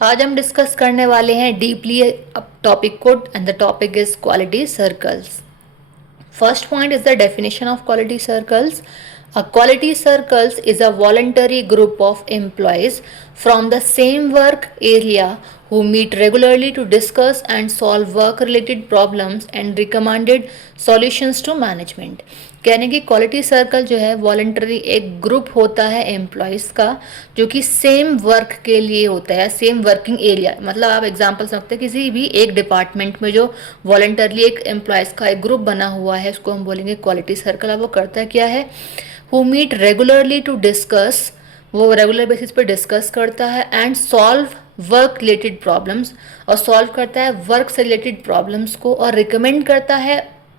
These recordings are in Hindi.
आज हम डिस्कस करने वाले हैं डीपली टॉपिक को and the topic is quality circles. First point is the definition of quality circles. A quality circles is a voluntary group of employees from the same work area who meet regularly to discuss and solve work related problems and recommended solutions to management. कहने की क्वालिटी सर्कल जो है वॉलंटरी एक ग्रुप होता है एम्प्लॉयज़ का जो कि सेम वर्क के लिए होता है, सेम वर्किंग एरिया. मतलब आप एग्जांपल सकते हैं किसी भी एक डिपार्टमेंट में जो वॉलंटरली एक एम्प्लॉयज़ का एक ग्रुप बना हुआ है उसको हम बोलेंगे क्वालिटी सर्कल. अब वो करता क्या है, who meet regularly to discuss, वो रेगुलर बेसिस पे डिस्कस करता है and solve work related problems, और सॉल्व करता है वर्क से रिलेटेड प्रॉब्लम्स को, और रिकमेंड करता है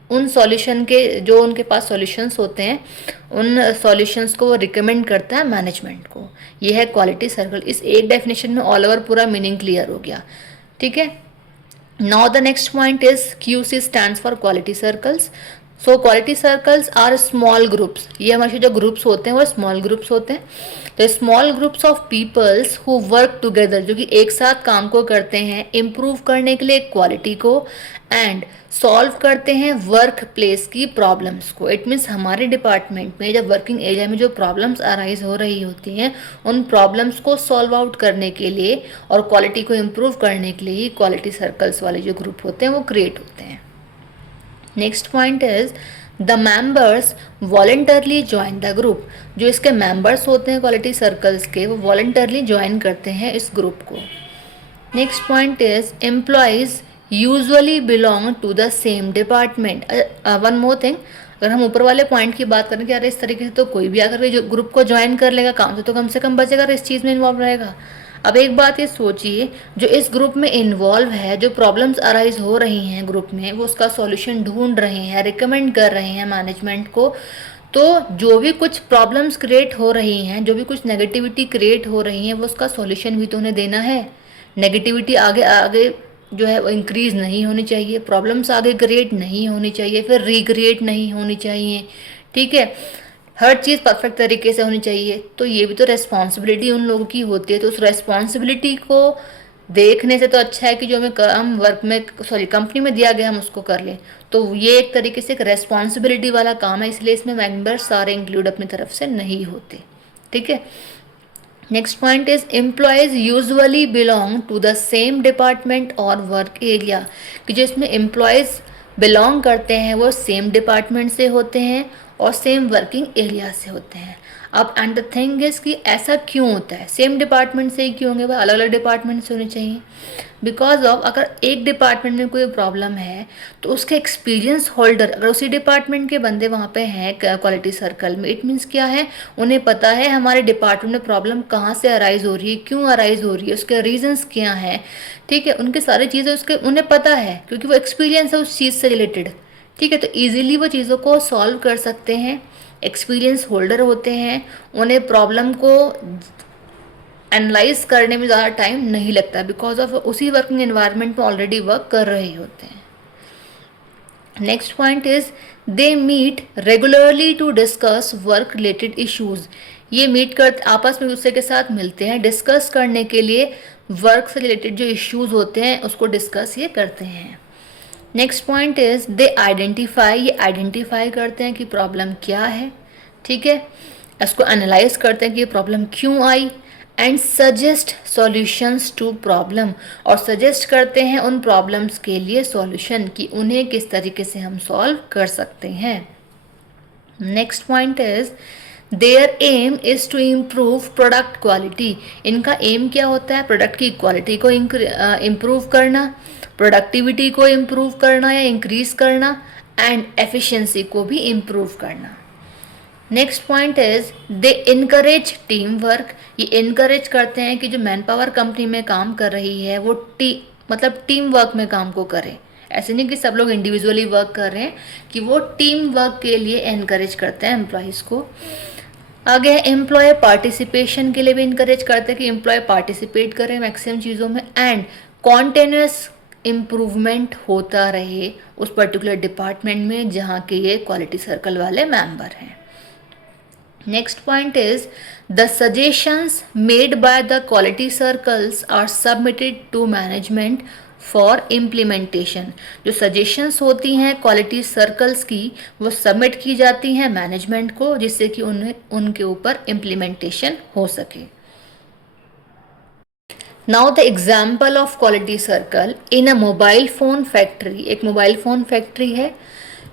उन सॉल्यूशन के जो उनके पास सॉल्यूशंस होते हैं उन सॉल्यूशंस को वो रिकमेंड करता है मैनेजमेंट को. ये है क्वालिटी सर्कल. इस एक डेफिनेशन में ऑल ओवर पूरा मीनिंग क्लियर हो गया. ठीक है. Now the next point is QC stands for quality circles. So quality circles are small groups. ये हमारे जो ग्रुप्स होते हैं वो स्मॉल ग्रुप्स होते हैं. तो small groups of peoples who work together, जो कि एक साथ काम को करते हैं इम्प्रूव करने के लिए क्वालिटी को, एंड सॉल्व करते हैं वर्क प्लेस की प्रॉब्लम्स को. इट मीन्स हमारे डिपार्टमेंट में जब वर्किंग एरिया में जो प्रॉब्लम्स अराइज हो रही होती हैं उन प्रॉब्लम्स को सॉल्व आउट करने के लिए और क्वालिटी को इम्प्रूव करने के लिए ही क्वालिटी सर्कल्स वाले जो ग्रुप होते हैं वो क्रिएट होते हैं. Next point is the members voluntarily join the group. जो इसके मेंबर्स होते हैं क्वालिटी सर्कल्स के वो वॉलंटरली ज्वाइन करते हैं इस ग्रुप को. Next point is employees usually belong to the same department. One more thing, अगर हम ऊपर वाले पॉइंट की बात करें कि यार इस तरीके से तो कोई भी आकर जो ग्रुप को ज्वाइन कर लेगा काम तो कम से कम बचेगा, इस चीज़ में इन्वॉल्व रहेगा. अब एक बात ये सोचिए, जो इस ग्रुप में इन्वॉल्व है, जो प्रॉब्लम्स अराइज हो रही हैं ग्रुप में, वो उसका सॉल्यूशन ढूंढ रहे हैं, रिकमेंड कर रहे हैं मैनेजमेंट को. तो जो भी कुछ प्रॉब्लम्स क्रिएट हो रही हैं, जो भी कुछ नेगेटिविटी क्रिएट हो रही हैं, वो उसका सॉल्यूशन भी तो उन्हें देना है. नेगेटिविटी आगे आगे जो है वो इंक्रीज़ नहीं होनी चाहिए, प्रॉब्लम्स आगे क्रिएट नहीं होनी चाहिए, फिर रिक्रिएट नहीं होनी चाहिए. ठीक है. हर चीज़ परफेक्ट तरीके से होनी चाहिए. तो ये भी तो रेस्पॉन्सिबिलिटी उन लोगों की होती है. तो उस रेस्पॉन्सिबिलिटी को देखने से तो अच्छा है कि जो हमें काम वर्क में कंपनी में दिया गया हम उसको कर लें. तो ये एक तरीके से एक रेस्पॉन्सिबिलिटी वाला काम है, इसलिए इसमें मेंबर्स सारे इंक्लूड अपनी तरफ से नहीं होते. ठीक है. Next point is employees usually belong to the same department और वर्क एरिया. कि जो इसमें एम्प्लॉयज़ बिलोंग करते हैं वो सेम डिपार्टमेंट से होते हैं और सेम वर्किंग एरिया से होते हैं. अब एंड द थिंग इज कि ऐसा क्यों होता है, सेम डिपार्टमेंट से ही क्यों होंगे भाई, अलग अलग डिपार्टमेंट से होने चाहिए. बिकॉज ऑफ अगर एक डिपार्टमेंट में कोई प्रॉब्लम है तो उसके एक्सपीरियंस होल्डर अगर उसी डिपार्टमेंट के बंदे वहाँ पे हैं क्वालिटी सर्कल में, इट मीन्स क्या है, उन्हें पता है हमारे डिपार्टमेंट में प्रॉब्लम कहाँ से अराइज हो रही है, क्यों अराइज हो रही है, उसके रीजंस क्या हैं. ठीक है. उनके सारी चीज़ें उसके उन्हें पता है क्योंकि वो एक्सपीरियंस है उस चीज़ से रिलेटेड. ठीक है. तो ईजिली वो चीज़ों को सॉल्व कर सकते हैं. एक्सपीरियंस होल्डर होते हैं, उन्हें प्रॉब्लम को एनालाइज करने में ज़्यादा टाइम नहीं लगता बिकॉज ऑफ उसी वर्किंग एनवायरनमेंट में ऑलरेडी वर्क कर रहे होते हैं. Next point is they meet regularly to discuss work related issues. ये मीट कर आपस में दूसरे के साथ मिलते हैं डिस्कस करने के लिए वर्क से रिलेटेड जो इश्यूज होते हैं उसको डिस्कस ये करते हैं. Next point is they identify. ये आइडेंटिफाई करते हैं कि प्रॉब्लम क्या है. ठीक है. इसको एनालाइज करते हैं कि ये प्रॉब्लम क्यों आई, and suggest solutions to problem. और सजेस्ट करते हैं उन प्रॉब्लम्स के लिए सॉल्यूशन कि उन्हें किस तरीके से हम सॉल्व कर सकते हैं. Next point is their aim is to improve product quality. इनका एम क्या होता है, प्रोडक्ट की क्वालिटी को इम्प्रूव करना, प्रोडक्टिविटी को इम्प्रूव करना या इंक्रीज करना, एंड एफिशिएंसी को भी इम्प्रूव करना. Next point is they encourage team work. ये इनकरेज करते हैं कि जो मैन पावर कंपनी में काम कर रही है वो मतलब टीम वर्क में काम को करे. ऐसे नहीं कि सब लोग इंडिविजुअली वर्क कर रहे हैं, कि वो टीम वर्क के लिए इनकरेज करते हैं एम्प्लॉयज़ को. आगे एम्प्लॉय पार्टिसिपेशन के लिए भी इनकरेज करते हैं कि एम्प्लॉय पार्टिसिपेट करें मैक्सिमम चीज़ों में, एंड कॉन्टिन्यूस इम्प्रूवमेंट होता रहे उस पर्टिकुलर डिपार्टमेंट में जहाँ के ये क्वालिटी सर्कल वाले मेंबर हैं. Next point is the suggestions made by the quality circles are submitted to management for implementation. जो suggestions होती हैं quality circles की वो submit की जाती हैं management को जिससे कि उन्हें उनके ऊपर implementation हो सके. Now the example of quality circle in a mobile phone factory. एक mobile phone factory है.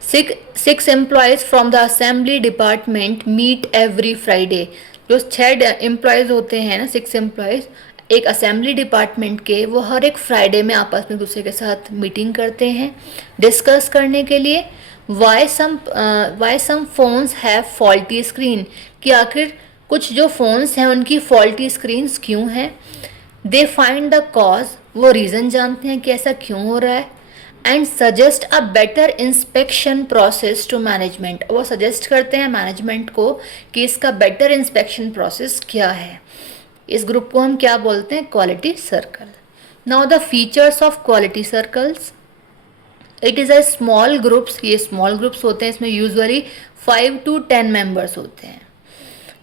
Six employees from the assembly department meet every Friday. जो 6 एम्प्लॉयज़ होते हैं ना, 6 एम्प्लॉयज़ एक असेंबली डिपार्टमेंट के, वो हर एक फ्राइडे में आपस में दूसरे के साथ मीटिंग करते हैं डिस्कस करने के लिए why some phones have faulty screen, कि आखिर कुछ जो फ़ोन्स हैं उनकी फॉल्टी स्क्रीन्स क्यों हैं. दे फाइंड द कॉज, वो रीज़न जानते हैं कि ऐसा क्यों हो रहा है. And suggest a better inspection process to management, वो सजेस्ट करते हैं मैनेजमेंट को कि इसका बेटर इंस्पेक्शन प्रोसेस क्या है. इस ग्रुप को हम क्या बोलते हैं, quality circle. Now the features of quality circles. It is a small groups, ये स्मॉल ग्रुप्स होते हैं, इसमें यूजुअली 5 to 10 मेंबर्स होते हैं.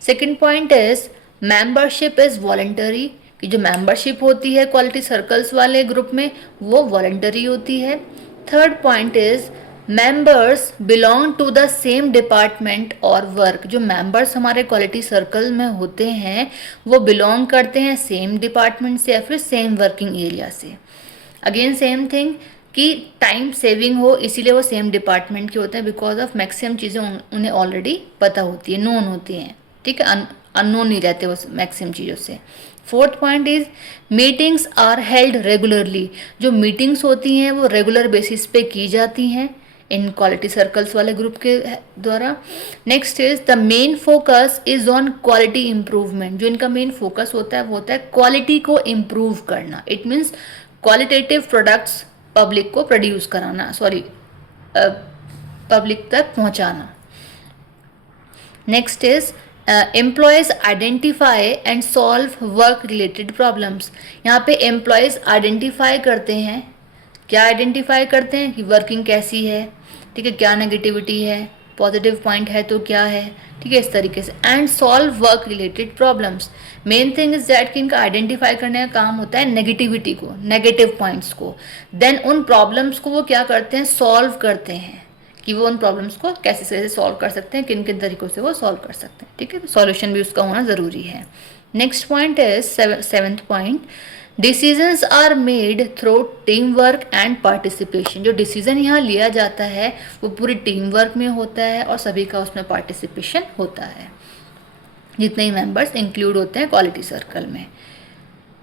Second point is membership is voluntary, कि जो मेंबरशिप होती है क्वालिटी सर्कल्स वाले ग्रुप में वो वॉलंटरी होती है. Third point is members belong to the same department और वर्क, जो मेंबर्स हमारे क्वालिटी सर्कल में होते हैं वो बिलोंग करते हैं सेम डिपार्टमेंट से या फिर सेम वर्किंग एरिया से. अगेन सेम थिंग कि टाइम सेविंग हो इसीलिए वो सेम डिपार्टमेंट के होते हैं, बिकॉज ऑफ मैक्सिमम चीज़ें उन्हें ऑलरेडी पता होती है, नोन होती हैं. ठीक है, अननोन नहीं रहते वो मैक्सिमम चीज़ों से. Fourth point is meetings are held regularly, जो मीटिंग्स होती हैं वो रेगुलर बेसिस पे की जाती हैं इन क्वालिटी सर्कल्स वाले ग्रुप के द्वारा. Next is the main focus is on quality improvement, जो इनका मेन फोकस होता है वो होता है क्वालिटी को इम्प्रूव करना. It means qualitative products public को प्रोड्यूस कराना, पब्लिक तक पहुंचाना. Next is employees identify and solve work related problems. यहाँ पे एम्प्लॉयज़ आइडेंटिफाई करते हैं, क्या आइडेंटिफाई करते हैं कि वर्किंग कैसी है, ठीक है, क्या नेगेटिविटी है, पॉजिटिव पॉइंट है तो क्या है, ठीक है, इस तरीके से. And solve work related problems. Main thing is that कि इनका आइडेंटिफाई करने का काम होता है नेगेटिविटी को, नेगेटिव पॉइंट्स को. देन उन प्रॉब्लम्स को वो क्या करते हैं, सॉल्व करते हैं कि वो उन प्रॉब्लम्स को कैसे कैसे सॉल्व कर सकते हैं, किन किन तरीक़ों से वो सॉल्व कर सकते हैं. ठीक है, तो सॉल्यूशन भी उसका होना ज़रूरी है. नेक्स्ट पॉइंट है seventh point, decisions are made through team work and participation. जो डिसीजन यहाँ लिया जाता है वो पूरी टीम वर्क में होता है और सभी का उसमें पार्टिसिपेशन होता है, जितने ही मेंबर्स इंक्लूड होते हैं क्वालिटी सर्कल में.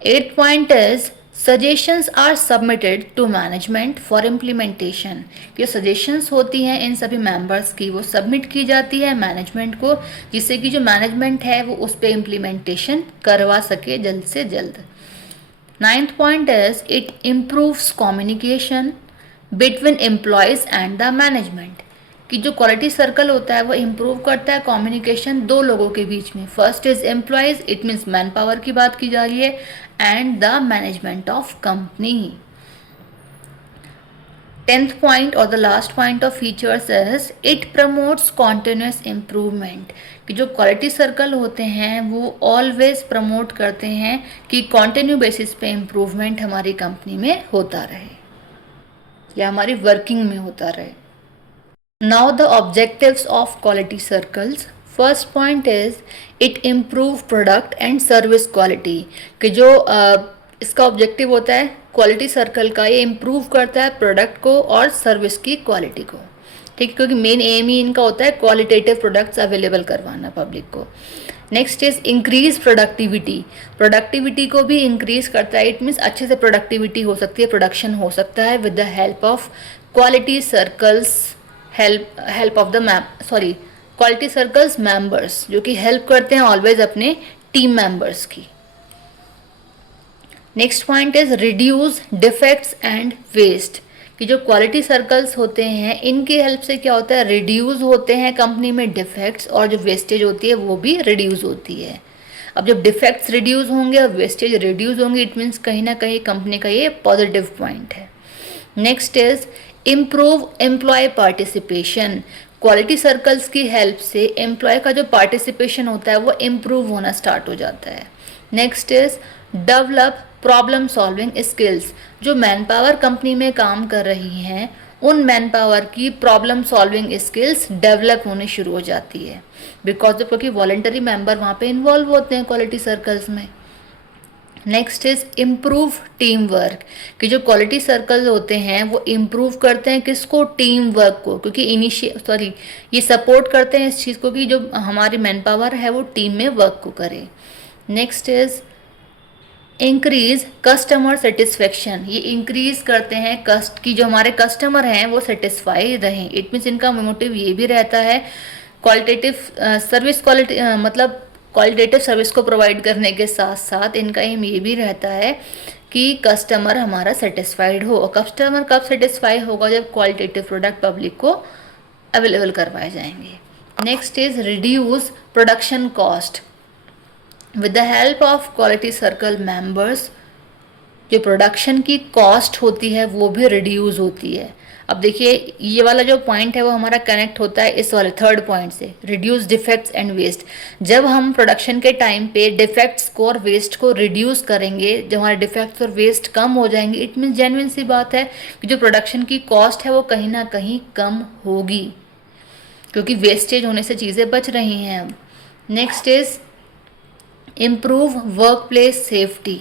Eight point is suggestions are submitted to management for implementation. जो सजेशंस होती हैं इन सभी मेंबर्स की वो सबमिट की जाती है मैनेजमेंट को, जिससे कि जो मैनेजमेंट है वो उस पर इम्प्लीमेंटेशन करवा सके जल्द से जल्द. Ninth point is it improves communication between employees and the management. कि जो क्वालिटी सर्कल होता है वो इम्प्रूव करता है कम्युनिकेशन दो लोगों के बीच में. First is employees, it means man power की बात की जा रही है, and the management of company. 10th point और the last point of features is it promotes continuous improvement. कि जो क्वालिटी सर्कल होते हैं वो ऑलवेज प्रमोट करते हैं कि कॉन्टिन्यू बेसिस पे इम्प्रूवमेंट हमारी कंपनी में होता रहे या हमारी वर्किंग में होता रहे. Now the objectives of quality circles. First point is it improve product and service quality. कि जो इसका ऑब्जेक्टिव होता है क्वालिटी सर्कल का, ये इम्प्रूव करता है प्रोडक्ट को और सर्विस की क्वालिटी को. ठीक है, क्योंकि मेन एम ही इनका होता है क्वालिटेटिव प्रोडक्ट्स अवेलेबल करवाना पब्लिक को. Next is increase productivity. Productivity को भी इंक्रीज करता है. इट मीन्स अच्छे से प्रोडक्टिविटी हो सकती है, प्रोडक्शन हो सकता है with the help of quality circles, help of the quality circles members, जो कि हेल्प करते हैं ऑलवेज अपने टीम मेंबर्स की. Next point is reduce defects and waste. कि जो क्वालिटी सर्कल्स होते हैं इनकी हेल्प से क्या होता है, रिड्यूस होते हैं कंपनी में डिफेक्ट्स और जो वेस्टेज होती है वो भी रिड्यूस होती है. अब जब डिफेक्ट्स रिड्यूस होंगे और वेस्टेज रिड्यूस होंगे, इट मीन्स कहीं ना कहीं कंपनी का ये पॉजिटिव पॉइंट है. Next is improve employee participation. Quality circles की हेल्प से एम्प्लॉय का जो पार्टिसिपेशन होता है वो इम्प्रूव होना स्टार्ट हो जाता है। Next is develop problem solving skills. जो मैन पावर कंपनी में काम कर रही हैं उन मैन पावर की प्रॉब्लम सॉल्विंग स्किल्स डेवलप होनी शुरू हो जाती है, बिकॉज ऑफ क्योंकि वॉलंटरी मेंबर वहाँ पे इन्वॉल्व होते हैं क्वालिटी सर्कल्स में। Next is improve team work, कि जो क्वालिटी सर्कल होते हैं वो इम्प्रूव करते हैं किसको, टीम वर्क को, क्योंकि ये सपोर्ट करते हैं इस चीज़ को कि जो हमारी मैन पावर है वो टीम में वर्क को करे। Next is increase customer satisfaction, ये इंक्रीज करते हैं कि जो हमारे कस्टमर हैं वो सेटिस्फाई रहें। इट मीन्स इनका मोटिव ये भी रहता है क्वालिटेटिव क्वालिटेटिव सर्विस को प्रोवाइड करने के साथ साथ इनका एम ये भी रहता है कि कस्टमर हमारा सेटिस्फाइड हो। और कस्टमर कब सेटिस्फाई होगा, जब क्वालिटेटिव प्रोडक्ट पब्लिक को अवेलेबल करवाए जाएंगे। Next is reduce production cost. With the help of quality circle members जो प्रोडक्शन की कॉस्ट होती है वो भी रिड्यूस होती है। अब देखिए ये वाला जो पॉइंट है वो हमारा कनेक्ट होता है इस वाले थर्ड पॉइंट से, रिड्यूस डिफेक्ट्स एंड वेस्ट। जब हम प्रोडक्शन के टाइम पे डिफेक्ट्स को और वेस्ट को रिड्यूस करेंगे, जब हमारे डिफेक्ट्स और वेस्ट कम हो जाएंगे, इट मीन्स जेन्युइन सी बात है कि जो प्रोडक्शन की कॉस्ट है वो कहीं ना कहीं कम होगी, क्योंकि वेस्टेज होने से चीज़ें बच रही हैं। अब next is improve work place safety,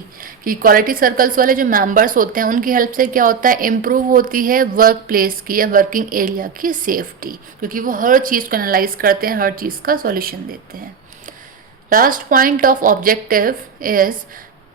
कि क्वालिटी सर्कल्स वाले जो मेंबर्स होते हैं उनकी हेल्प से क्या होता है, इम्प्रूव होती है वर्क प्लेस की या वर्किंग एरिया की सेफ्टी, क्योंकि वो हर चीज़ को एनालाइज करते हैं, हर चीज़ का सॉल्यूशन देते हैं। Last point of objective is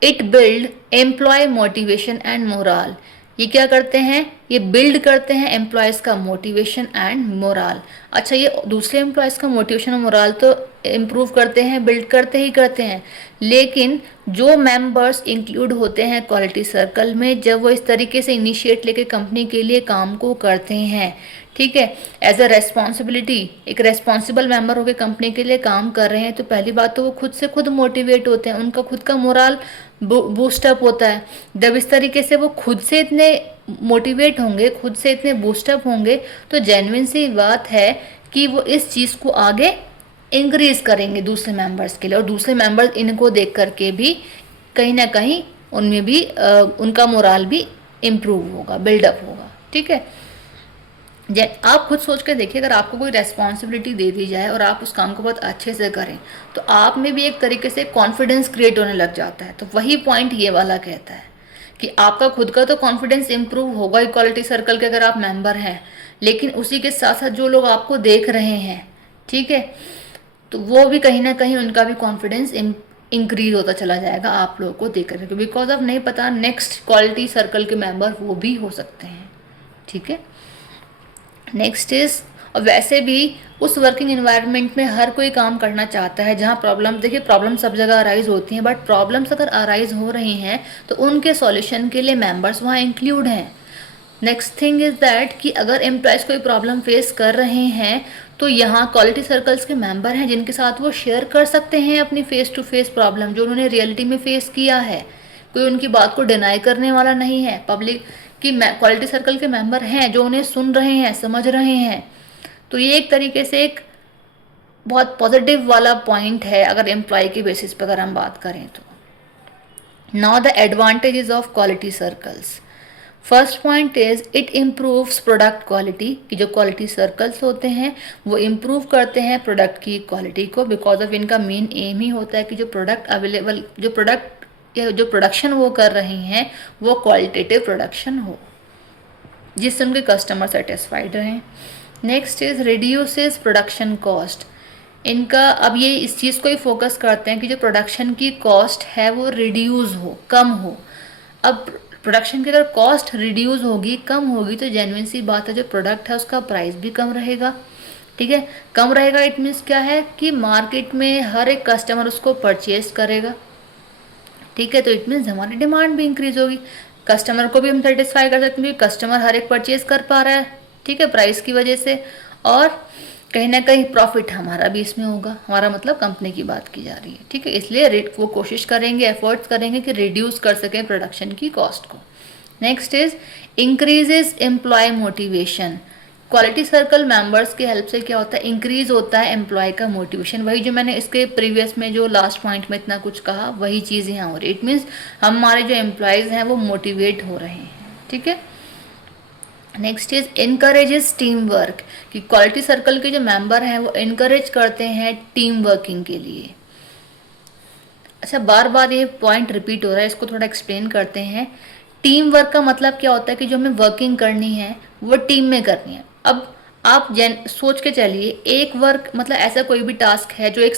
it build employee motivation and morale. ये क्या करते हैं, ये बिल्ड करते हैं एम्प्लॉयज़ का मोटिवेशन एंड मोराल। अच्छा, ये दूसरे एम्प्लॉयज़ का मोटिवेशन और मोराल तो इम्प्रूव करते हैं, बिल्ड करते हैं, लेकिन जो मेंबर्स इंक्लूड होते हैं क्वालिटी सर्कल में, जब वो इस तरीके से इनिशिएट लेके कंपनी के लिए काम को करते हैं, ठीक है, एज अ रेस्पॉन्सिबिलिटी, एक रेस्पॉन्सिबल मेंबर होकर कंपनी के लिए काम कर रहे हैं, तो पहली बात तो वो खुद से खुद मोटिवेट होते हैं, उनका खुद का मोराल बूस्टअप होता है। जब इस तरीके से वो खुद से इतने मोटिवेट होंगे, खुद से इतने बूस्टअप होंगे, तो जेन्युइन सी बात है कि वो इस चीज़ को आगे इंक्रीज करेंगे दूसरे मेंबर्स के लिए, और दूसरे मेंबर्स इनको देख करके भी कहीं ना कहीं उनमें भी उनका मोराल भी इम्प्रूव होगा, बिल्डअप होगा। ठीक है, आप खुद सोच कर देखिए, अगर आपको कोई रेस्पॉन्सिबिलिटी दे दी जाए और आप उस काम को बहुत अच्छे से करें, तो आप में भी एक तरीके से कॉन्फिडेंस क्रिएट होने लग जाता है। तो वही पॉइंट ये वाला कहता है कि आपका खुद का तो कॉन्फिडेंस इंप्रूव होगा इक्वालिटी सर्कल के अगर आप मेंबर हैं, लेकिन उसी के साथ साथ जो लोग आपको देख रहे हैं, ठीक है, तो वो भी कहीं ना कहीं उनका भी कॉन्फिडेंस इंक्रीज होता चला जाएगा आप लोगों को देख करके, बिकॉज ऑफ नहीं पता नेक्स्ट क्वालिटी सर्कल के मेंबर वो भी हो सकते हैं। ठीक है, नेक्स्ट इज, और वैसे भी उस वर्किंग एनवायरनमेंट में हर कोई काम करना चाहता है जहाँ प्रॉब्लम, देखिए प्रॉब्लम सब जगह अराइज होती हैं, बट प्रॉब्लम्स अगर अराइज हो रही हैं तो उनके सॉल्यूशन के लिए मेंबर्स वहाँ इंक्लूड हैं। नेक्स्ट थिंग इज दैट कि अगर एम्प्लॉयज़ कोई प्रॉब्लम फेस कर रहे हैं तो यहाँ क्वालिटी सर्कल्स के मेंबर हैं जिनके साथ वो शेयर कर सकते हैं अपनी फेस टू फेस प्रॉब्लम जो उन्होंने रियलिटी में फेस किया है। कोई उनकी बात को डिनाई करने वाला नहीं है। पब्लिक की क्वालिटी सर्कल के मेंबर हैं जो उन्हें सुन रहे हैं, समझ रहे हैं। तो ये एक तरीके से एक बहुत पॉजिटिव वाला पॉइंट है अगर एम्प्लॉय के बेसिस पर अगर हम बात करें तो। Now the advantages of quality circles. First point is it improves product quality, कि जो क्वालिटी सर्कल्स होते हैं वो इम्प्रूव करते हैं प्रोडक्ट की क्वालिटी को, बिकॉज ऑफ इनका मेन एम ही होता है कि जो प्रोडक्ट अवेलेबल, जो प्रोडक्ट या जो प्रोडक्शन वो कर रही हैं वो क्वालिटेटिव प्रोडक्शन हो जिससे उनके कस्टमर सेटिस्फाइड रहें। Next is reduces production cost. इनका अब ये इस चीज़ को ही फोकस करते हैं कि जो प्रोडक्शन की कॉस्ट है वो रिड्यूस हो, कम हो। अब प्रोडक्शन की अगर कॉस्ट रिड्यूस होगी, कम होगी, तो जेन्युइन सी बात है जो प्रोडक्ट है उसका प्राइस भी कम रहेगा। ठीक है, कम रहेगा इट मीन्स क्या है कि मार्केट में हर एक कस्टमर उसको परचेज करेगा। ठीक है, तो इट मीन्स हमारी डिमांड भी इंक्रीज होगी, कस्टमर को भी हम सेटिस्फाई कर सकते हैं क्योंकि कस्टमर हर एक परचेज कर पा रहा है, ठीक है, प्राइस की वजह से, और कहीं ना कहीं प्रॉफिट हमारा भी इसमें होगा। हमारा मतलब कंपनी की बात की जा रही है। ठीक है, इसलिए वो कोशिश करेंगे, एफर्ट्स करेंगे कि रिड्यूस कर सकें प्रोडक्शन की कॉस्ट को। Next is increases employee motivation, quality circle members की हेल्प से क्या होता है, इंक्रीज होता है एम्प्लॉय का मोटिवेशन। वही जो मैंने इसके प्रीवियस में जो लास्ट पॉइंट में इतना कुछ कहा, वही चीज़ यहाँ हो रही है। इट मीन्स हमारे जो एम्प्लॉयज़ हैं वो मोटिवेट हो रहे हैं, ठीक है। Next is encourages team work, कि क्वालिटी सर्कल के जो मेंबर हैं वो इनकरेज करते हैं टीम वर्किंग के लिए। अच्छा, बार बार ये पॉइंट रिपीट हो रहा है, इसको थोड़ा एक्सप्लेन करते हैं। टीम वर्क का मतलब क्या होता है कि जो हमें वर्किंग करनी है वो टीम में करनी है। अब आप सोच के चलिए, एक वर्क मतलब ऐसा कोई भी टास्क है जो एक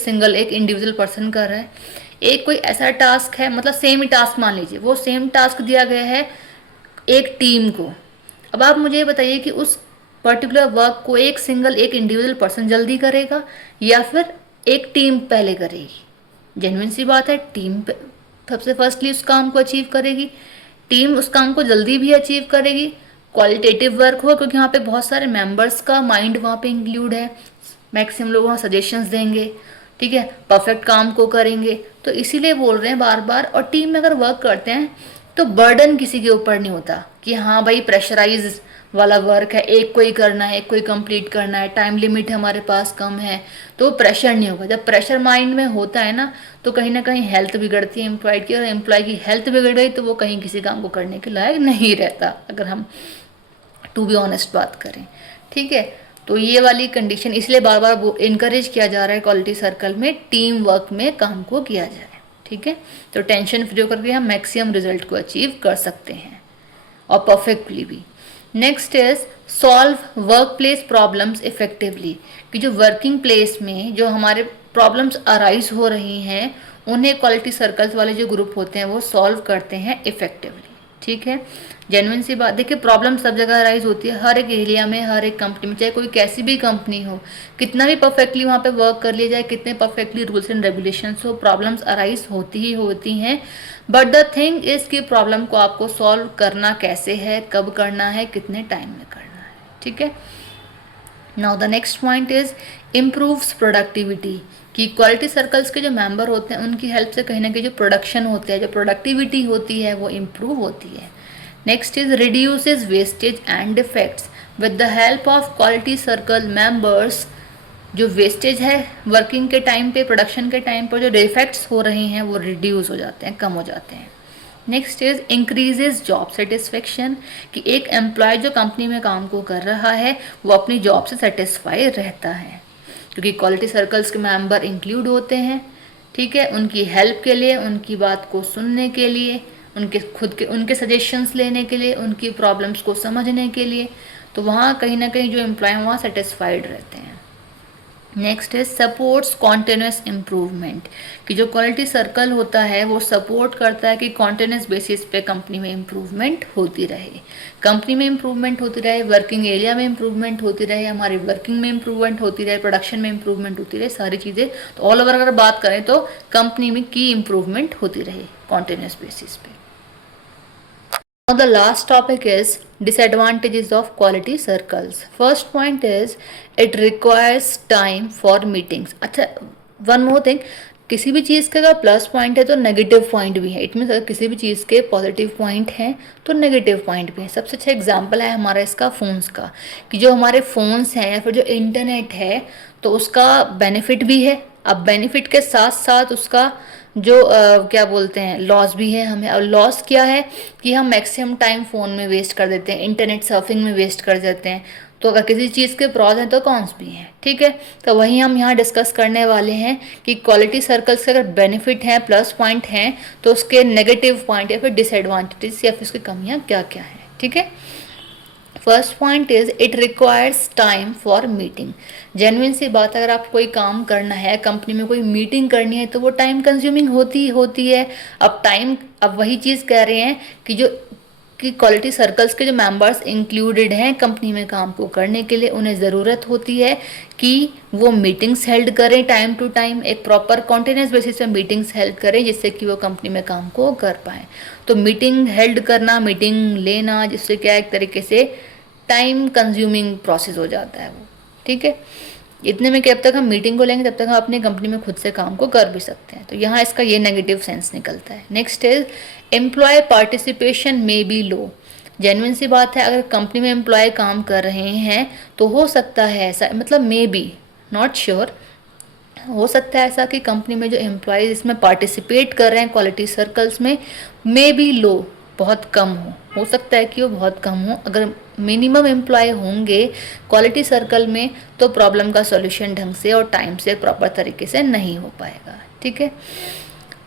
इंडिविजुअल पर्सन कर रहा है, एक कोई ऐसा टास्क है, मतलब सेम ही टास्क मान लीजिए, वो सेम टास्क दिया गया है एक टीम को। अब आप मुझे बताइए कि उस पर्टिकुलर वर्क को एक इंडिविजुअल पर्सन जल्दी करेगा या फिर एक टीम पहले करेगी। जेन्युइन सी बात है, टीम सबसे फर्स्टली उस काम को अचीव करेगी, टीम उस काम को जल्दी भी अचीव करेगी। क्वालिटेटिव वर्क हो क्योंकि यहाँ पे बहुत सारे मेंबर्स का माइंड वहाँ पे इंक्लूड है, मैक्सिमम लोग वहाँ सजेशंस देंगे, ठीक है, परफेक्ट काम को करेंगे। तो इसीलिए बोल रहे हैं बार बार। और टीम में अगर वर्क करते हैं तो बर्डन किसी के ऊपर नहीं होता कि हाँ भाई प्रेशराइज वाला वर्क है, एक को ही करना है, एक को ही कंप्लीट करना है, टाइम लिमिट हमारे पास कम है, तो प्रेशर नहीं होगा। जब प्रेशर माइंड में होता है ना तो कहीं ना कहीं हेल्थ बिगड़ती है एम्प्लॉय की, और एम्प्लॉय की हेल्थ बिगड़ गई तो वो कहीं किसी काम को करने के लायक नहीं रहता, अगर हम टू बी ऑनेस्ट बात करें, ठीक है। तो ये वाली कंडीशन इसलिए बार बार इनकरेज किया जा रहा है क्वालिटी सर्कल में, टीम वर्क में काम को किया जाए, ठीक है। तो टेंशन फ्री होकर के हम मैक्सिमम रिजल्ट को अचीव कर सकते हैं और परफेक्टली भी। Next is solve work place problems effectively, कि जो वर्किंग प्लेस में जो हमारे प्रॉब्लम्स अराइज हो रही हैं उन्हें क्वालिटी सर्कल्स वाले जो ग्रुप होते हैं वो सॉल्व करते हैं इफेक्टिवली, ठीक है। जेन्युइन सी बात, देखिए प्रॉब्लम सब जगह अराइज होती है, हर एक एरिया में, हर एक कंपनी में, चाहे कोई कैसी भी कंपनी हो, कितना भी परफेक्टली वहाँ पे वर्क कर लिया जाए, कितने परफेक्टली रूल्स एंड रेगुलेशंस हो, प्रॉब्लम्स अराइज होती ही होती हैं। बट द थिंग इज कि प्रॉब्लम को आपको सॉल्व करना कैसे है, कब करना है, कितने टाइम में करना है, ठीक है। Now the next point is improves productivity, कि क्वालिटी सर्कल्स के जो मेंबर होते हैं उनकी हेल्प से कहीं ना कहीं जो प्रोडक्शन होते हैं, जो प्रोडक्टिविटी होती है वो इम्प्रूव होती है। Next is reduces wastage and defects, with the help of quality circle members जो वेस्टेज है वर्किंग के टाइम पे, प्रोडक्शन के टाइम पर जो डिफेक्ट्स हो रहे हैं वो रिड्यूस हो जाते हैं, कम हो जाते हैं। Next is increases job satisfaction, कि एक एम्प्लॉय जो कंपनी में काम को कर रहा है वो अपनी जॉब से सेटिस्फाई रहता है क्योंकि क्वालिटी सर्कल्स के मेंबर इंक्लूड होते हैं, ठीक है, उनकी हेल्प के लिए, उनकी बात को सुनने के लिए, उनके सजेशंस लेने के लिए, उनकी प्रॉब्लम्स को समझने के लिए। तो वहाँ कहीं ना कहीं जो एम्प्लॉय वहाँ सेटिस्फाइड रहते हैं। नेक्स्ट है सपोर्ट्स कॉन्टिन्यूस इम्प्रूवमेंट, कि जो क्वालिटी सर्कल होता है वो सपोर्ट करता है कि कॉन्टिन्यूस बेसिस पे कंपनी में इम्प्रूवमेंट होती रहे, कंपनी में इम्प्रूवमेंट होती रहे, वर्किंग एरिया में इम्प्रूवमेंट होती रहे, हमारी वर्किंग में इम्प्रूवमेंट होती रहे, प्रोडक्शन में इम्प्रूवमेंट होती रहे, सारी चीज़ें। तो ऑल ओवर अगर बात करें तो कंपनी में की इम्प्रूवमेंट होती रहे कॉन्टिन्यूस बेसिस पे। Now the last topic is disadvantages of quality circles. First point is it requires time for meetings. अच्छा, one more thing, किसी भी चीज़ का अगर प्लस पॉइंट है तो नेगेटिव पॉइंट भी है। इट मीन्स अगर किसी भी चीज़ के पॉजिटिव पॉइंट हैं तो नेगेटिव पॉइंट भी है। सबसे अच्छा एग्जांपल है हमारा इसका फ़ोन्स का, कि जो हमारे फ़ोन्स हैं या फिर जो इंटरनेट है तो उसका बेनिफिट भी है। अब बेनिफिट के साथ साथ उसका जो क्या बोलते हैं लॉस भी है हमें। और लॉस क्या है कि हम मैक्सिमम टाइम फ़ोन में वेस्ट कर देते हैं, इंटरनेट सर्फिंग में वेस्ट कर देते हैं। तो अगर किसी चीज़ के प्रॉज हैं तो कॉन्स भी हैं, ठीक है। तो वही हम यहाँ डिस्कस करने वाले हैं कि क्वालिटी सर्कल्स के अगर बेनिफिट हैं, प्लस पॉइंट हैं, तो उसके नेगेटिव पॉइंट या फिर डिसएडवांटेजेस या फिर उसकी कमियाँ क्या क्या हैं, ठीक है। First point is it requires time for meeting. Genuine सी बात, अगर आप कोई काम करना है, कंपनी में कोई मीटिंग करनी है तो वो टाइम कंज्यूमिंग होती है। अब वही चीज़ कह रहे हैं कि क्वालिटी सर्कल्स के जो मेंबर्स इंक्लूडेड हैं कंपनी में काम को करने के लिए, उन्हें ज़रूरत होती है कि वो मीटिंग्स हेल्ड करें टाइम टू टाइम, एक प्रॉपर कॉन्टिन्यूस बेसिस पे मीटिंग्स हेल्ड करें जिससे कि वो कंपनी में काम को कर पाएँ। तो मीटिंग हेल्ड करना, मीटिंग लेना, जिससे क्या एक तरीके से टाइम कंज्यूमिंग प्रोसेस हो जाता है वो, ठीक है। इतने में कि अब तक हम मीटिंग को लेंगे तब तक हम अपनी कंपनी में खुद से काम को कर भी सकते हैं। तो यहाँ इसका ये नेगेटिव सेंस निकलता है। नेक्स्ट इज एम्प्लॉय पार्टिसिपेशन में बी लो, जेन्युइन सी बात है, अगर कंपनी में एम्प्लॉय काम कर रहे हैं तो हो सकता है ऐसा, मतलब मे बी, नॉट श्योर, हो सकता है ऐसा कि कंपनी में जो एम्प्लॉयज़ इसमें पार्टिसिपेट कर रहे हैं क्वालिटी सर्कल्स में, मे बी लो, बहुत कम हो सकता है कि वो बहुत कम हो। अगर मिनिमम एम्प्लॉय होंगे क्वालिटी सर्कल में तो प्रॉब्लम का सॉल्यूशन ढंग से और टाइम से प्रॉपर तरीके से नहीं हो पाएगा, ठीक है।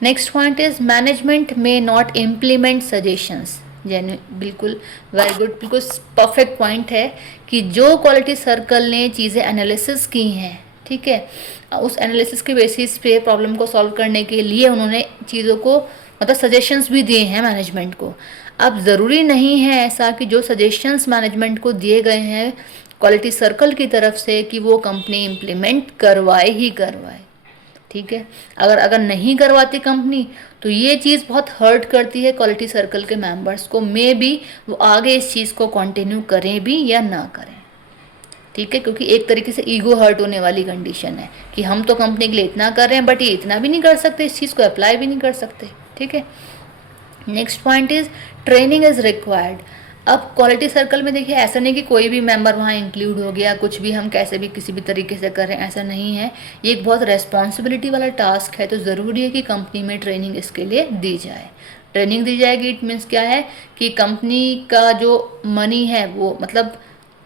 नेक्स्ट पॉइंट इज मैनेजमेंट में नॉट इम्प्लीमेंट सजेशंस। बिल्कुल वेरी गुड, बिल्कुल परफेक्ट पॉइंट है कि जो क्वालिटी सर्कल ने चीज़ें एनालिसिस की हैं, ठीक है, उस एनालिसिस के बेसिस पे प्रॉब्लम को सॉल्व करने के लिए उन्होंने चीज़ों को मतलब सजेशंस भी दिए हैं मैनेजमेंट को। अब ज़रूरी नहीं है ऐसा कि जो सजेशंस मैनेजमेंट को दिए गए हैं क्वालिटी सर्कल की तरफ से कि वो कंपनी इम्प्लीमेंट करवाए ही करवाए, ठीक है। अगर नहीं करवाती कंपनी तो ये चीज़ बहुत हर्ट करती है क्वालिटी सर्कल के मेंबर्स को, मे बी वो आगे इस चीज़ को कंटिन्यू करें भी या ना करें, ठीक है, क्योंकि एक तरीके से ईगो हर्ट होने वाली कंडीशन है कि हम तो कंपनी के लिए इतना कर रहे हैं बट ये इतना भी नहीं कर सकते, इस चीज़ को अप्लाई भी नहीं कर सकते, ठीक है। Next point is training is required. अब क्वालिटी सर्कल में देखिए ऐसा नहीं कि कोई भी मेंबर वहाँ इंक्लूड हो गया, कुछ भी हम कैसे भी किसी भी तरीके से कर रहे हैं, ऐसा नहीं है। ये एक बहुत रेस्पॉन्सिबिलिटी वाला टास्क है, तो ज़रूरी है कि कंपनी में ट्रेनिंग इसके लिए दी जाए। ट्रेनिंग दी जाएगी, इट मीन्स क्या है कि कंपनी का जो मनी है वो मतलब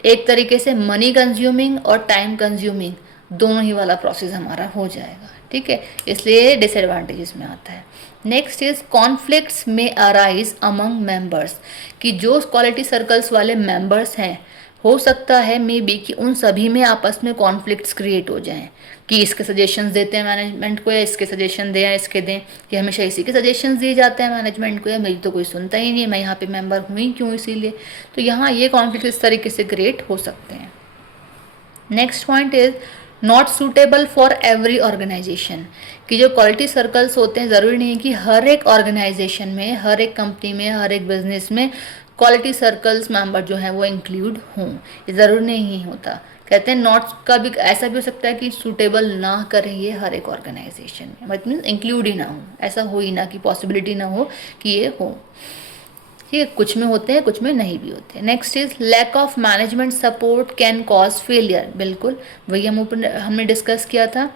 एक तरीके से मनी कंज्यूमिंग और टाइम कंज्यूमिंग दोनों ही वाला प्रोसेस हमारा हो जाएगा, ठीक है, इसलिए डिसएडवांटेजेस में आता है। नेक्स्ट इज कॉन्फ्लिक्ट्स में अराइज अमंग मेंबर्स, कि जो क्वालिटी सर्कल्स वाले मेंबर्स हैं हो सकता है मे बी कि उन सभी में आपस में कॉन्फ्लिक्ट्स क्रिएट हो जाएं कि इसके सजेशंस देते हैं मैनेजमेंट को या इसके सजेशन दें या इसके दें, कि हमेशा इसी के सजेशंस दिए जाते हैं मैनेजमेंट को या मेरी तो कोई सुनता ही नहीं है, मैं यहाँ पे मेंबर हूँ ही क्यों, इसीलिए। तो यहाँ ये कॉन्फ्लिक्ट इस तरीके से क्रिएट हो सकते हैं। Next point is not suitable for every organisation, कि जो क्वालिटी सर्कल्स होते हैं ज़रूरी नहीं है कि हर एक ऑर्गेनाइजेशन में, हर एक कंपनी में, हर एक बिजनेस में क्वालिटी सर्कल्स मेंबर जो हैं वो इंक्लूड हों, ये ज़रूरी नहीं होता। कहते हैं नॉट का भी ऐसा भी हो सकता है कि सूटेबल ना करें ये हर एक ऑर्गेनाइजेशन में, मतलब मीन्स इंक्लूड ही ना हो, ऐसा हो ही ना कि पॉसिबिलिटी ना हो कि ये हो, ठीक है। कुछ में होते हैं, कुछ में नहीं भी होते हैं। Next is lack of management support can cause failure. बिल्कुल वही हमने डिस्कस किया था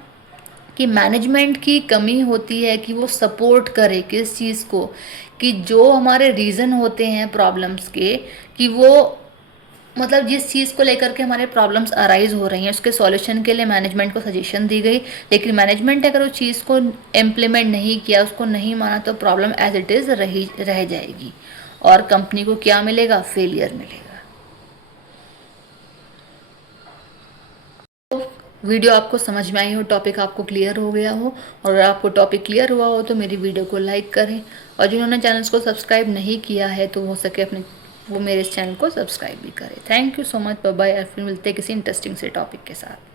कि मैनेजमेंट की कमी होती है कि वो सपोर्ट करे किस चीज़ को, कि जो हमारे रीज़न होते हैं प्रॉब्लम्स के, कि वो मतलब जिस चीज़ को लेकर के हमारे प्रॉब्लम्स अराइज हो रही हैं उसके सॉल्यूशन के लिए मैनेजमेंट को सजेशन दी गई, लेकिन मैनेजमेंट अगर उस चीज़ को इम्प्लीमेंट नहीं किया, उसको नहीं माना, तो प्रॉब्लम एज इट इज़ रह जाएगी और कंपनी को क्या मिलेगा, फेलियर मिलेगा। वीडियो आपको समझ में आई हो, टॉपिक आपको क्लियर हो गया हो, और अगर आपको टॉपिक क्लियर हुआ हो तो मेरी वीडियो को लाइक करें, और जिन्होंने चैनल को सब्सक्राइब नहीं किया है तो हो सके अपने वो मेरे इस चैनल को सब्सक्राइब भी करें। Thank you so much, bye bye, फिर मिलते हैं किसी इंटरेस्टिंग से टॉपिक के साथ।